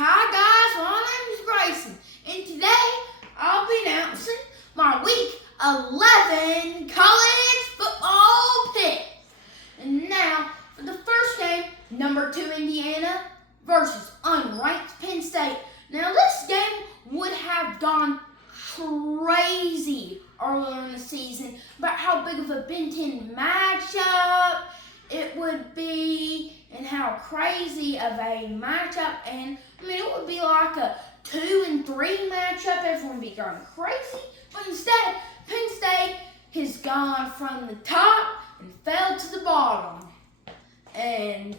Hi guys, my name is Grayson, and today I'll be announcing my Week 11 college football pick. And now for the first game, number 2 Indiana versus unranked Penn State. Now this game would have gone crazy earlier in the season about how big of a Big Ten matchup it would be and how crazy of a matchup, and I mean it would be like a 2-3 matchup. Everyone would be going crazy, but instead Penn State has gone from the top and fell to the bottom, and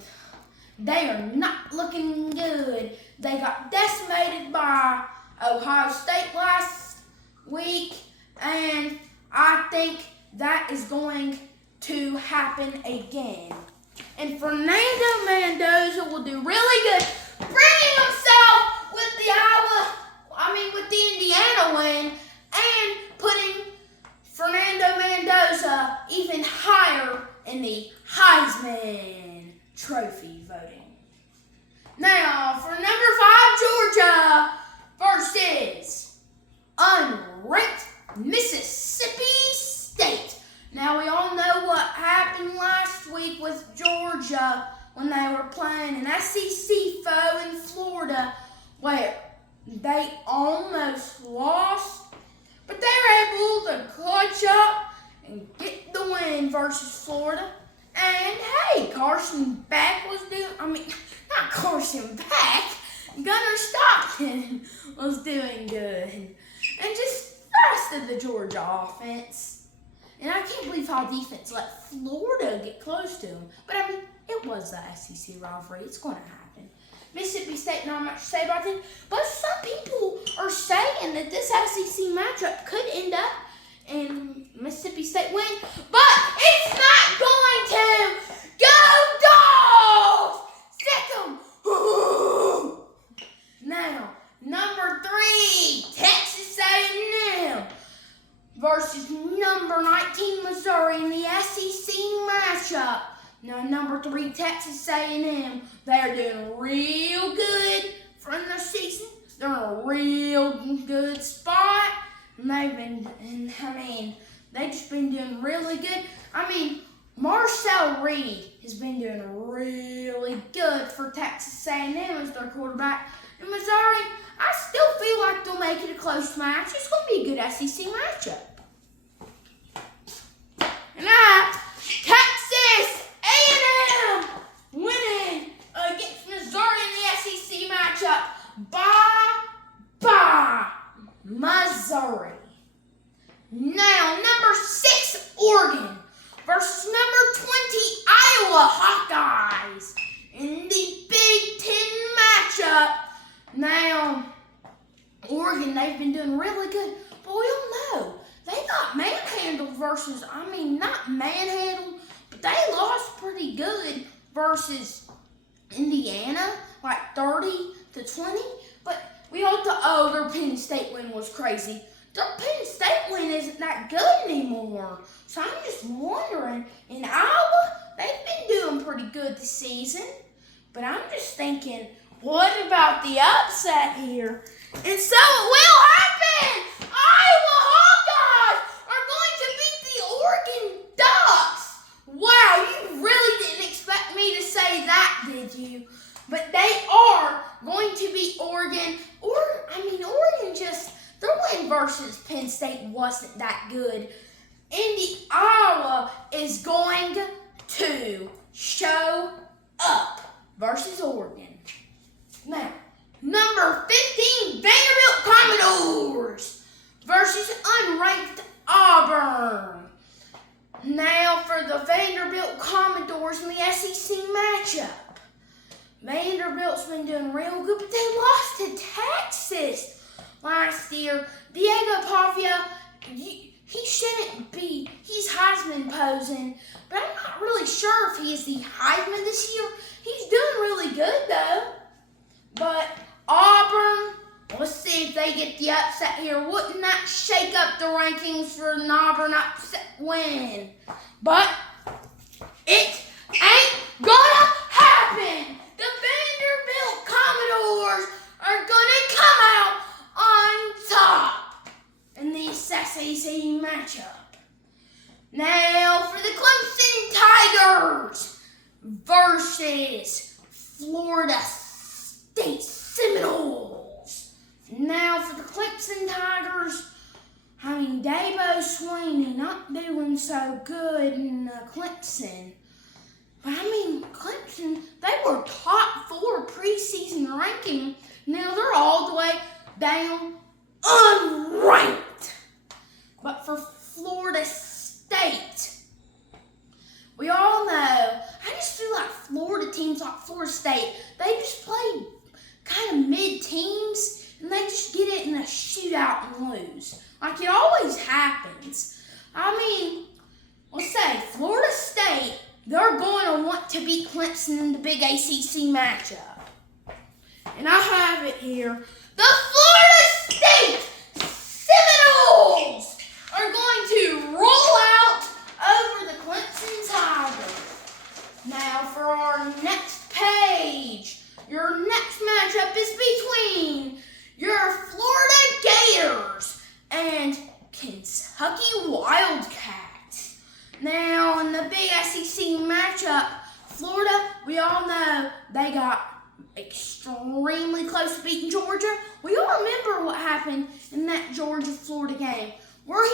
they are not looking good. They got decimated by Ohio State last week, and I think that is going to happen again. And Fernando Mendoza will do really good, bringing himself with the Indiana win, and putting Fernando Mendoza even higher in the Heisman Trophy voting. Now, for number 5, Georgia versus unranked Mississippi State. Now, we all know what happened last week with Georgia when they were playing an SEC foe in Florida, where they almost lost, but they were able to clutch up and get the win versus Florida. And hey, Carson Beck was not Carson Beck, Gunnar Stockton was doing good. And just the rest of the Georgia offense. And I can't believe how defense let Florida get close to them. But I mean, it was the SEC rivalry. It's going to happen. Mississippi State, not much to say about them. But some people are saying that this SEC matchup could end up in Mississippi State win. But it's not going to. Go Dogs! Stick 'em! Now, number 3, Texas A&M versus number 19 Missouri in the SEC matchup. Now, number 3 Texas A&M, they're doing real good for the season. They're in a real good spot. And they've just been doing really good. I mean, Marcel Reed has been doing really good for Texas A&M as their quarterback. In Missouri, I still feel like they'll make it a close match. It's going to be a good SEC matchup. And Texas A&M winning against Missouri in the SEC matchup by Missouri. Now, number 6 Oregon versus number 20 Iowa Hawkeyes in the Big Ten matchup. Now, Oregon, they've been doing really good, but we all know they got manhandled versus, not manhandled, but they lost pretty good versus Indiana, like 30-20. But we all thought, their Penn State win was crazy. Their Penn State win isn't that good anymore. So I'm just wondering, in Iowa, they've been doing pretty good this season. But I'm just thinking, what about the upset here? And so it will happen! Iowa Hawkeyes are going to beat the Oregon Ducks. Wow, you really didn't expect me to say that, did you? But they are going to beat Oregon. Oregon their win versus Penn State wasn't that good. Iowa is going to show up versus Oregon. Now, number 15, Vanderbilt Commodores versus unranked Auburn. Now, for the Vanderbilt Commodores in the SEC matchup. Vanderbilt's been doing real good, but they lost to Texas last year. Diego Pavia, he shouldn't be. He's Heisman posing, but I'm not really sure if he is the Heisman this year. He's doing really good, though. But Auburn, let's see if they get the upset here. Wouldn't that shake up the rankings for an Auburn upset win? But it ain't gonna happen. The Vanderbilt Commodores matchup. Now for the Clemson Tigers versus Florida State Seminoles. Now for the Clemson Tigers, Dabo Swinney not doing so good in Clemson. But Clemson, they were top 4 preseason ranking. Now they're all the way down unranked. But for Florida State, we all know, I just feel like Florida teams like Florida State, they just play kind of mid-teams and they just get it in a shootout and lose. Like it always happens. Let's say Florida State, they're going to want to beat Clemson in the big ACC matchup. And I have it here. The Florida State Seminoles are going to roll out over the Clemson Tigers. Now for our next page, your next matchup is between your Florida Gators and Kentucky Wildcats. Now in the big SEC matchup, Florida, we all know they got extremely close to beating Georgia. We all remember what happened in that Georgia-Florida game where he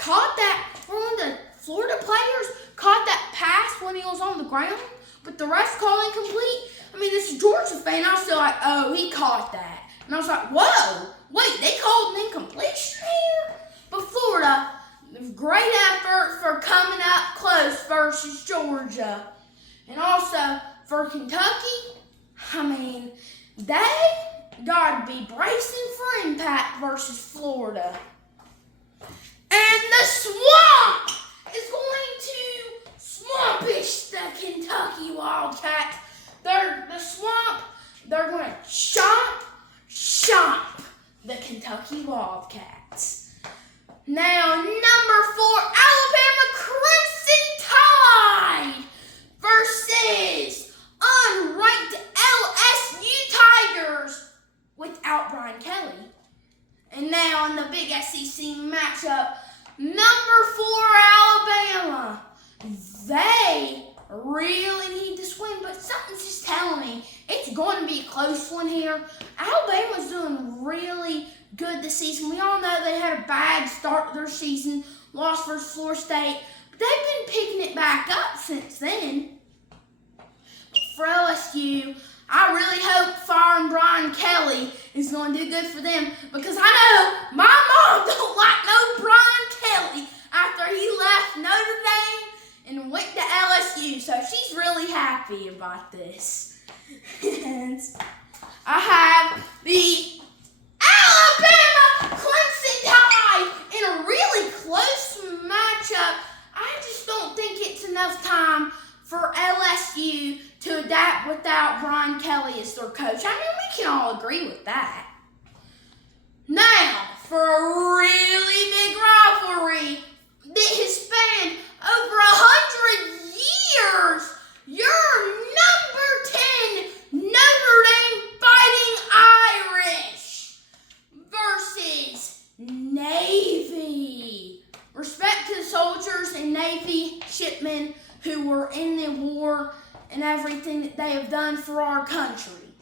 caught that, where one of the Florida players caught that pass when he was on the ground, but the ref called incomplete. This is Georgia fan, I was still like, oh, he caught that. And I was like, whoa, wait, they called an incompletion here? But Florida, great effort for coming up close versus Georgia. And also for Kentucky, they got to be bracing for impact versus Florida. And the Swamp is going to swampish the Kentucky Wildcats. The Swamp, they're going to chomp the Kentucky Wildcats. Now, number 4, Alabama Crimson Tide versus unranked LSU Tigers without Brian Kelly. And now in the big SEC matchup, number 4, Alabama. They really need this win, but something's just telling me it's going to be a close one here. Alabama's doing really good this season. We all know they had a bad start to their season, lost versus Florida State, but they've been picking it back up since then. For LSU, I really hope firing Brian Kelly is going to do good for them because I know my mom don't like no Brian Kelly after he left Notre Dame and went to LSU, so she's really happy about this. And I have the Alabama Clemson Tide in a really close matchup. I just don't think it's enough time for LSU to adapt without Brian Kelly as their coach. We can all agree with that. Now, for a really big rivalry that has spanned over 100 years, your number 10 Notre Dame Fighting Irish versus Navy. Respect to the soldiers and Navy shipmen who were in the war and everything that they have done for our country.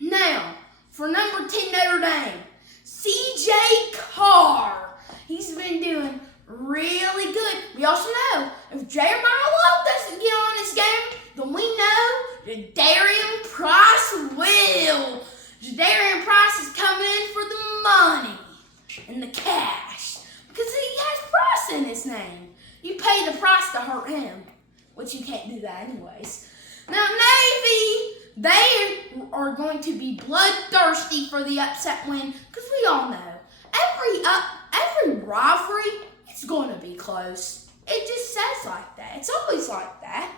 Now, for number 10 Notre Dame, C.J. Carr. He's been doing really good. We also know if Jeremiah Love doesn't get on this game, then we know Jadarian Price will. Jadarian Price is coming in for the money and the cash because he has Price in his name. You pay the price to hurt him, which you can't do that anyways. Now, Navy, they are going to be bloodthirsty for the upset win because we all know every rivalry, it's going to be close. It just says like that. It's always like that.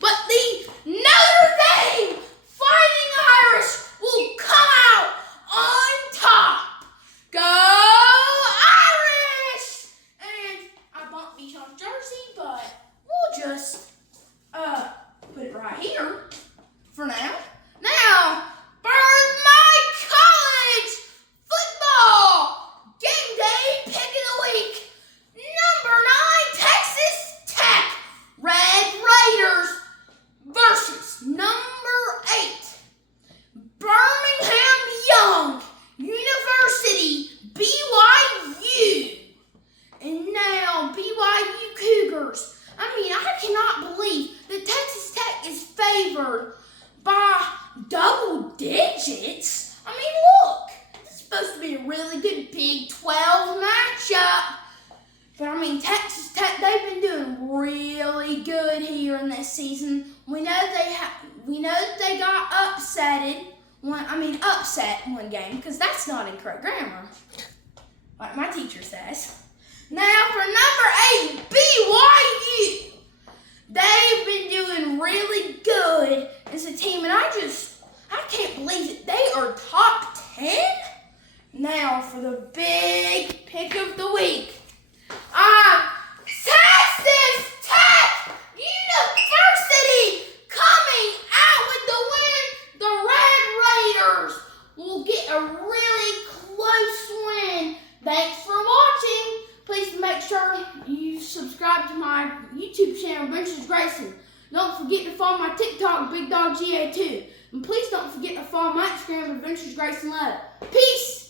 But the Notre Dame Fighting Irish will come out on top. Go Irish! And I bought Bichon's jersey, but we'll just put it right here for now. Now, for my college football game day pick double digits? I mean, look, this is supposed to be a really good Big 12 matchup. But I mean, Texas Tech, they've been doing really good here in this season. We know that they got upset one game, because that's not incorrect grammar, like my teacher says. Now for number 8, BYU. They've been doing really good as a team, and I can't believe it. They are top 10. Now for the big pick of the week. Texas Tech University coming out with the win. The Red Raiders will get a really close win. Thanks for watching. Please make sure you subscribe to my YouTube channel, Adventures Gtayson. Don't forget to follow my TikTok, Big Dog GA2. And please don't forget to follow my Instagram, Adventures Gtayson Love. Peace.